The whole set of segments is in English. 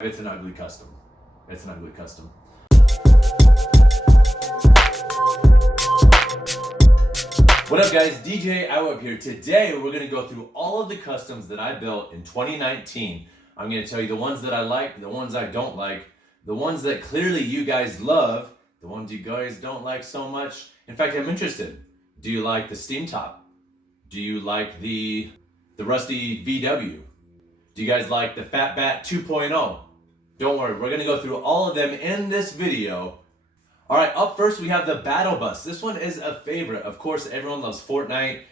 It's an ugly custom. It's an ugly custom. What up guys, Djiweb here. Today we're going to go through all of the customs that I built in 2019. I'm going to tell you the ones that I like, the ones I don't like, the ones that clearly you guys love, the ones you guys don't like so much. In fact, I'm interested. Do you like the steam top? Do you like the rusty VW? Do you guys like the Fat Bat 2.0? Don't worry, we're gonna go through all of them in this video. All right, up first we have the Battle Bus. This one is a favorite. Of course, everyone loves Fortnite.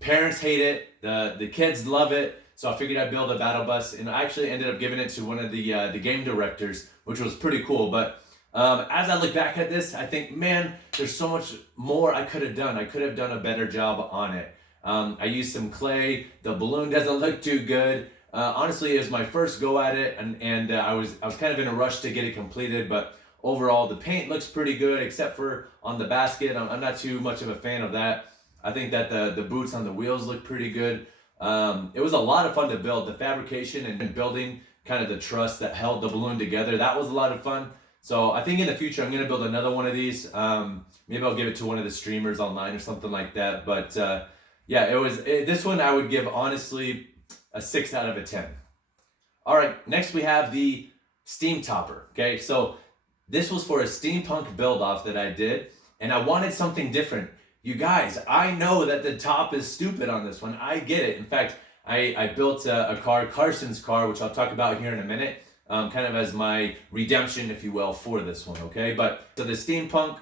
Parents hate it, the kids love it. So I figured I'd build a Battle Bus, and I actually ended up giving it to one of the game directors, which was pretty cool. But as I look back at this, I think, man, there's so much more I could have done. I could have done a better job on it. I used some clay. The balloon doesn't look too good. Honestly, it was my first go at it, and I was kind of in a rush to get it completed, but overall the paint looks pretty good, except for on the basket. I'm not too much of a fan of that. I think that the boots on the wheels look pretty good. It was a lot of fun to build. The fabrication and building kind of the truss that held the balloon together, that was a lot of fun. So I think in the future I'm going to build another one of these. Maybe I'll give it to one of the streamers online or something like that. But yeah, this one I would give honestly a 6 out of 10. All right, next we have the steam topper. Okay, so this was for a steampunk build off that I did, and I wanted something different. You guys, I know that the top is stupid on this one. I get it. In fact, I built a car, Carsons Car, which I'll talk about here in a minute, kind of as my redemption, if you will, for this one. Okay, but so the steampunk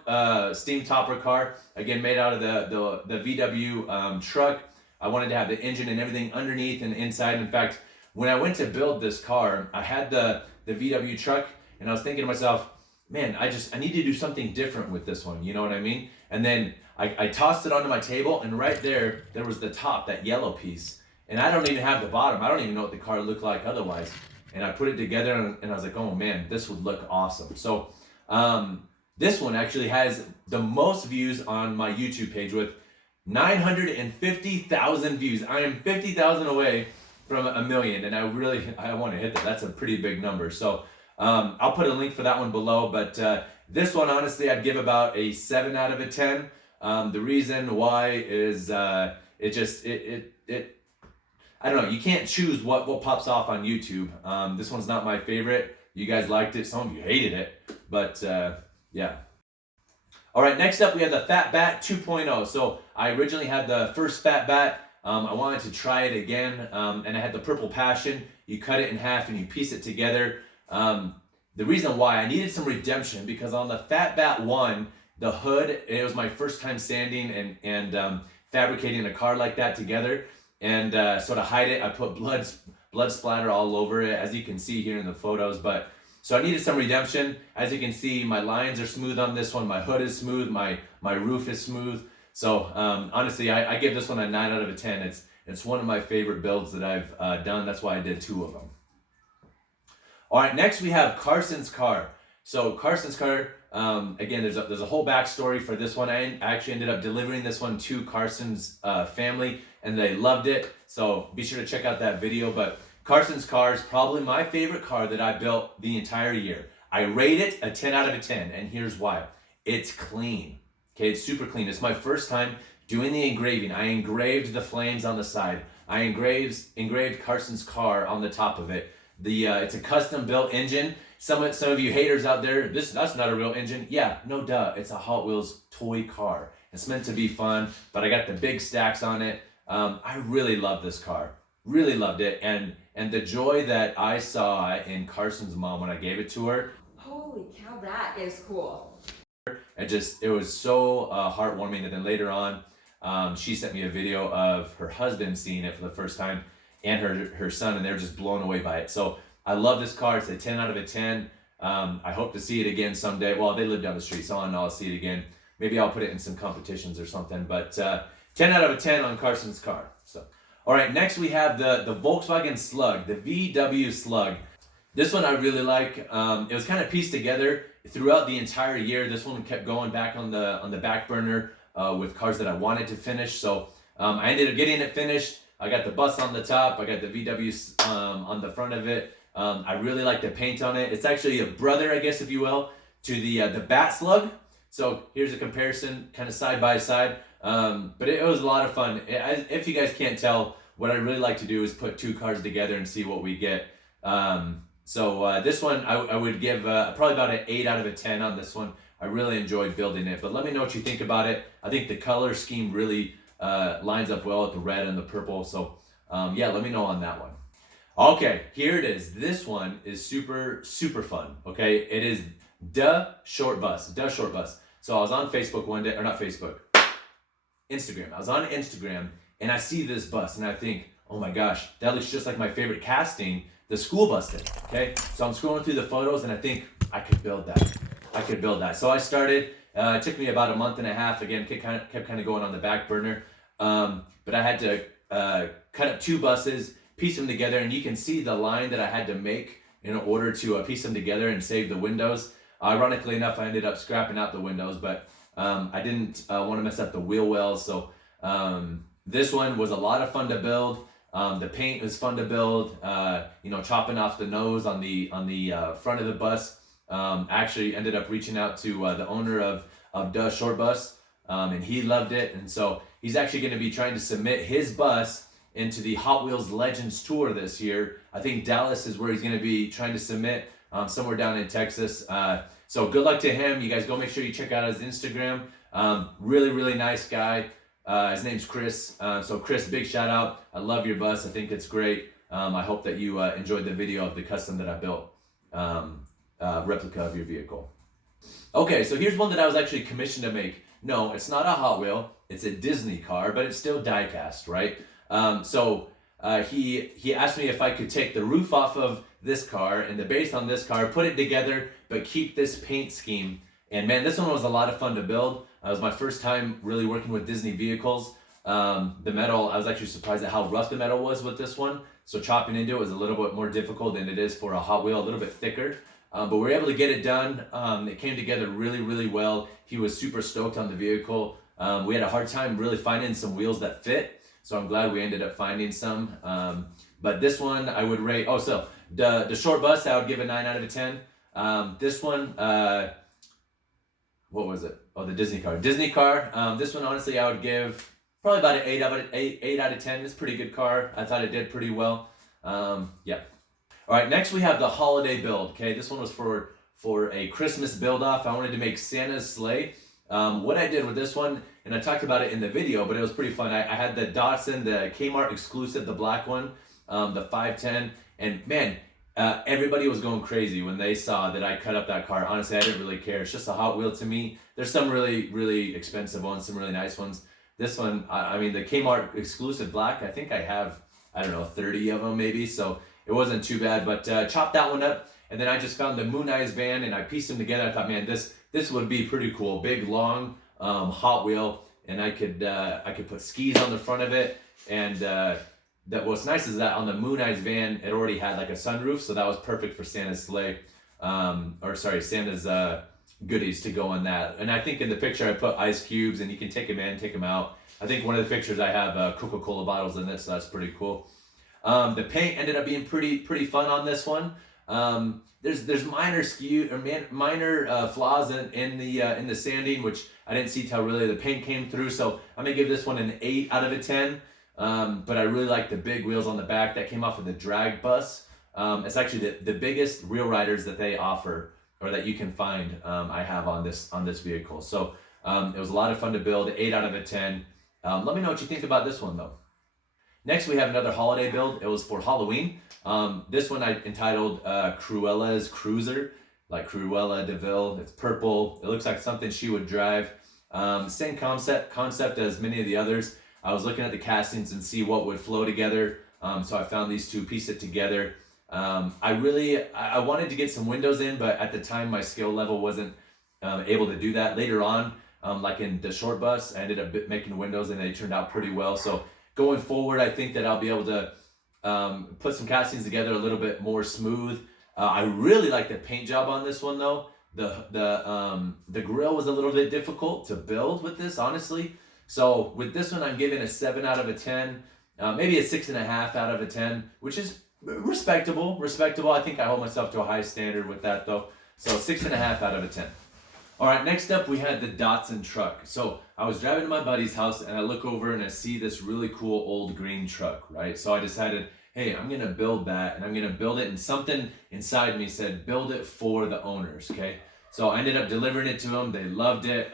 steam topper car, again made out of the VW truck. I wanted to have the engine and everything underneath and inside. In fact, when I went to build this car, I had the VW truck, and I was thinking to myself, man, I need to do something different with this one, you know what I mean? And then I tossed it onto my table, and right there was the top, that yellow piece. And I don't even have the bottom. I don't even know what the car looked like otherwise. And I put it together, and I was like, oh man, this would look awesome. So this one actually has the most views on my YouTube page with 950,000 views. I am 50,000 away from a million, and I want to hit that. That's a pretty big number. So I'll put a link for that one below. But this one, honestly, I'd give about a 7 out of 10. The reason why is I don't know. You can't choose what pops off on YouTube. This one's not my favorite. You guys liked it. Some of you hated it. But yeah. All right, next up we have the Fat Bat 2.0. So I originally had the first Fat Bat. I wanted to try it again, and I had the Purple Passion. You cut it in half and you piece it together. The reason why I needed some redemption, because on the Fat Bat 1, the hood, it was my first time sanding and fabricating a car like that together. And so to hide it, I put blood splatter all over it, as you can see here in the photos. But so I needed some redemption. As you can see, my lines are smooth on this one. My hood is smooth. My roof is smooth. So honestly, I give this one a 9 out of 10. It's one of my favorite builds that I've done. That's why I did 2 of them. All right, next we have Carsons Car. So Carsons Car, again, there's a whole backstory for this one. I actually ended up delivering this one to Carsons' family, and they loved it. So be sure to check out that video. But Carsons Car is probably my favorite car that I built the entire year. I rate it a 10 out of 10, and here's why. It's clean. Okay, it's super clean. It's my first time doing the engraving. I engraved the flames on the side. I engraved Carsons Car on the top of it. It's a custom built engine. Some of you haters out there, that's not a real engine. Yeah, no duh. It's a Hot Wheels toy car. It's meant to be fun, but I got the big stacks on it. I really love this car. Really loved it, and the joy that I saw in Carson's mom when I gave it to her. Holy cow, that is cool. It was so heartwarming. And then later on, she sent me a video of her husband seeing it for the first time, and her son, and they're just blown away by it. So I love this car. It's a 10 out of 10. I hope to see it again someday. Well, they live down the street, so I'll see it again. Maybe I'll put it in some competitions or something. But 10 out of 10 on Carsons Car. So, all right, next we have the Volkswagen Slug, the VW Slug. This one I really like. It was kind of pieced together throughout the entire year. This one kept going back on the back burner with cars that I wanted to finish. So I ended up getting it finished. I got the bus on the top. I got the VW on the front of it. I really like the paint on it. It's actually a brother, I guess, if you will, to the Bat Slug. So here's a comparison, kind of side by side. But it was a lot of fun. If you guys can't tell, what I really like to do is put two cars together and see what we get. So this one, I would give probably about an 8 out of a 10 on this one. I really enjoyed building it, but let me know what you think about it. I think the color scheme really lines up well with the red and the purple. So yeah, let me know on that one. Okay, here it is. This one is super fun. Okay, it is the short bus. So I was on Facebook one day, or not Facebook, Instagram. I was on Instagram and I see this bus and I think, oh my gosh, that looks just like my favorite casting, the school bus thing. Okay, so I'm scrolling through the photos and I think I could build that. So I started. It took me about a month and a half. Again, kept kind of going on the back burner. But I had to cut up 2 buses, piece them together, and you can see the line that I had to make in order to piece them together and save the windows. Ironically enough, I ended up scrapping out the windows, but I didn't want to mess up the wheel wells. So this one was a lot of fun to build. The paint was fun to build. Chopping off the nose on the front of the bus. Actually ended up reaching out to the owner of the short bus, and he loved it. And so he's actually going to be trying to submit his bus into the Hot Wheels Legends Tour this year. I think Dallas is where he's going to be trying to submit, somewhere down in Texas. So good luck to him. You guys go make sure you check out his Instagram. Really nice guy. His name's Chris. So Chris, big shout out. I love your bus. I think it's great. I hope that you enjoyed the video of the custom that I built, replica of your vehicle. Okay, so here's one that I was actually commissioned to make. No, it's not a Hot Wheel. It's a Disney car, but it's still die cast, right? So he asked me if I could take the roof off of this car and the base on this car, put it together, but keep this paint scheme. And man, this one was a lot of fun to build. It was my first time really working with Disney vehicles. The metal, I was actually surprised at how rough the metal was with this one. So chopping into it was a little bit more difficult than it is for a Hot Wheel, a little bit thicker. But we were able to get it done. It came together really well. He was super stoked on the vehicle. We had a hard time really finding some wheels that fit. So I'm glad we ended up finding some. But this one I would rate, so the short bus, I would give a 9 out of a 10. This one, what was it? Oh, the Disney car. This one, honestly, I would give probably about an 8 out of 10. It's a pretty good car. I thought it did pretty well. Yeah. All right, next we have the holiday build. Okay, this one was for a Christmas build off. I wanted to make Santa's sleigh. What I did with this one, and I talked about it in the video, but it was pretty fun. I had the Datsun, the Kmart exclusive, the black one, the 510, and man, everybody was going crazy when they saw that I cut up that car. Honestly, I didn't really care. It's just a Hot Wheel to me. There's some really expensive ones, some really nice ones. This one, I mean, the Kmart exclusive black, I think I have, 30 of them maybe, so it wasn't too bad, but chopped that one up, and then I just found the Moon Eyes van, and I pieced them together. I thought, man, this would be pretty cool. Big, long Hot Wheel, and I could put skis on the front of it, and that what's nice is that on the Moon Eyes van, it already had like a sunroof, so that was perfect for Santa's sleigh, Santa's goodies to go on that. And I think in the picture I put ice cubes, and you can take them in, take them out. I think one of the pictures I have Coca-Cola bottles in this, so that's pretty cool. The paint ended up being pretty fun on this one. There's minor flaws in the sanding, which I didn't see till really the paint came through. So I'm gonna give this one an 8 out of a 10. But I really like the big wheels on the back that came off of the drag bus. It's actually the biggest real riders that they offer, or that you can find. I have on this vehicle. So it was a lot of fun to build. 8 out of a 10. Let me know what you think about this one though. Next, we have another holiday build. It was for Halloween. This one I entitled Cruella's Cruiser, like Cruella de Vil. It's purple. It looks like something she would drive. Same concept as many of the others. I was looking at the castings and see what would flow together. So I found these two, pieced it together. I wanted to get some windows in, but at the time my skill level wasn't able to do that. Later on, like in the short bus, I ended up making windows and they turned out pretty well. So going forward, I think that I'll be able to put some castings together a little bit more smooth. I really like the paint job on this one though. The grill was a little bit difficult to build with this, honestly. So with this one, I'm giving a 7 out of a 10, maybe a 6.5 out of a 10, which is respectable. I think I hold myself to a high standard with that though. So 6.5 out of a 10. All right, next up we had the Datsun Truck. So I was driving to my buddy's house and I look over and I see this really cool old green truck, right? So I decided, hey, I'm gonna build that, and I'm gonna build it, and something inside me said, build it for the owners, okay? So I ended up delivering it to them. They loved it.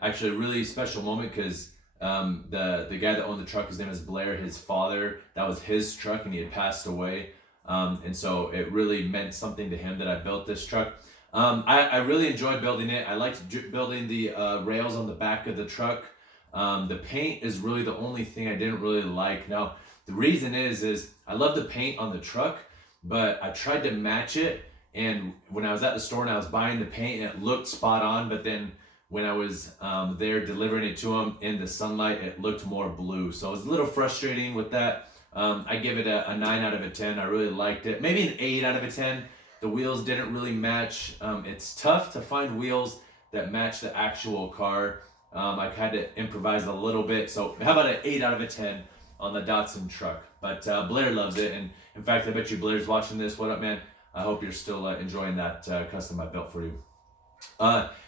Actually, a really special moment because the guy that owned the truck, his name is Blair, his father, that was his truck and he had passed away. And so it really meant something to him that I built this truck. I really enjoyed building it. I liked building the rails on the back of the truck. The paint is really the only thing I didn't really like. Now, the reason is I love the paint on the truck, but I tried to match it. And when I was at the store and I was buying the paint, it looked spot on. But then when I was there delivering it to him in the sunlight, it looked more blue. So it was a little frustrating with that. I give it a 9 out of a 10. I really liked it. Maybe an 8 out of a 10. The wheels didn't really match. It's tough to find wheels that match the actual car. I had to improvise a little bit. So how about an 8 out of a 10 on the Datsun Truck? But Blair loves it. And in fact, I bet you Blair's watching this. What up, man? I hope you're still enjoying that custom I built for you.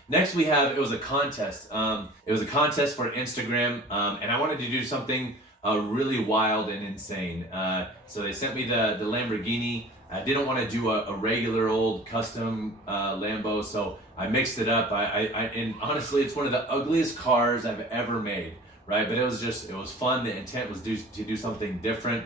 Next we have, it was a contest. It was a contest for Instagram, and I wanted to do something really wild and insane. So they sent me the Lamborghini. I didn't want to do a regular old custom Lambo, so I mixed it up. And honestly, it's one of the ugliest cars I've ever made, right? But it was fun. The intent was to do something different.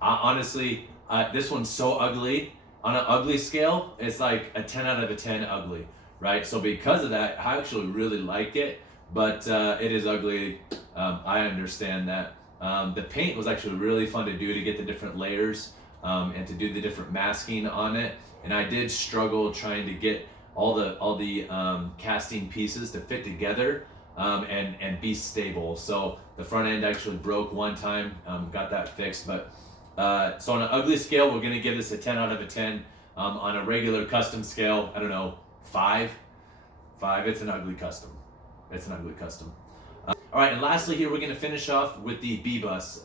Honestly, this one's so ugly. On an ugly scale, it's like a 10 out of a 10 ugly, right? So because of that, I actually really like it, but it is ugly. I understand that. The paint was actually really fun to do, to get the different layers and to do the different masking on it. And I did struggle trying to get all the casting pieces to fit together and be stable. So the front end actually broke one time, got that fixed, but so on an ugly scale, we're gonna give this a 10 out of a 10. On a regular custom scale, I don't know, 5. It's an ugly custom. All right, and lastly here, we're gonna finish off with the B-Bus.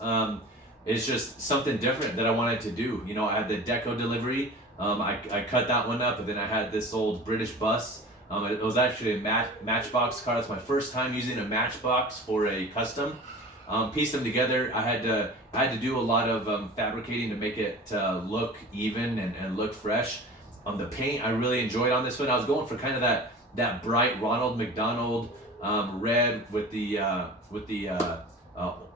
It's just something different that I wanted to do. You know, I had the deco delivery. I cut that one up, and then I had this old British bus. It was actually a Matchbox car. That's my first time using a Matchbox for a custom. Piece them together. I had to do a lot of fabricating to make it look even and look fresh. The paint I really enjoyed on this one. I was going for kind of that bright Ronald McDonald red with the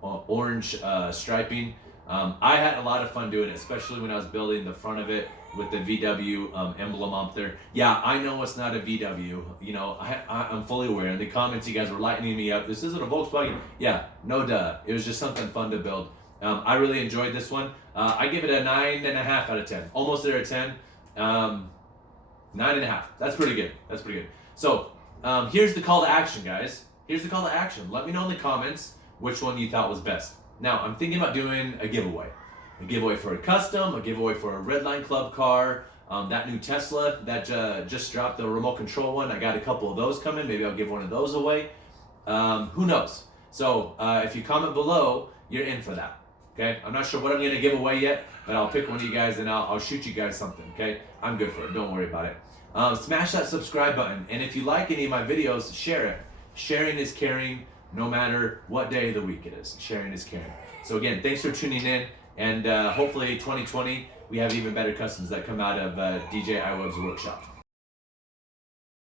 orange striping. I had a lot of fun doing it, especially when I was building the front of it with the VW emblem up there. Yeah, I know it's not a VW. You know, I'm fully aware. In the comments, you guys were lightening me up. This isn't a Volkswagen. Yeah, no duh. It was just something fun to build. I really enjoyed this one. I give it a 9.5 out of 10. Almost there at 10. 9.5. That's pretty good. So here's the call to action, guys. Here's the call to action. Let me know in the comments which one you thought was best. Now, I'm thinking about doing a giveaway. A giveaway for a custom, a giveaway for a Redline Club car, that new Tesla that just dropped, the remote control one. I got a couple of those coming. Maybe I'll give one of those away. Who knows? So if you comment below, you're in for that. Okay? I'm not sure what I'm going to give away yet, but I'll pick one of you guys and I'll shoot you guys something. Okay? I'm good for it. Don't worry about it. Smash that subscribe button. And if you like any of my videos, share it. Sharing is caring, no matter what day of the week it is. Sharing is caring. So again, thanks for tuning in. And hopefully 2020, we have even better customs that come out of DJ Djiweb's workshop.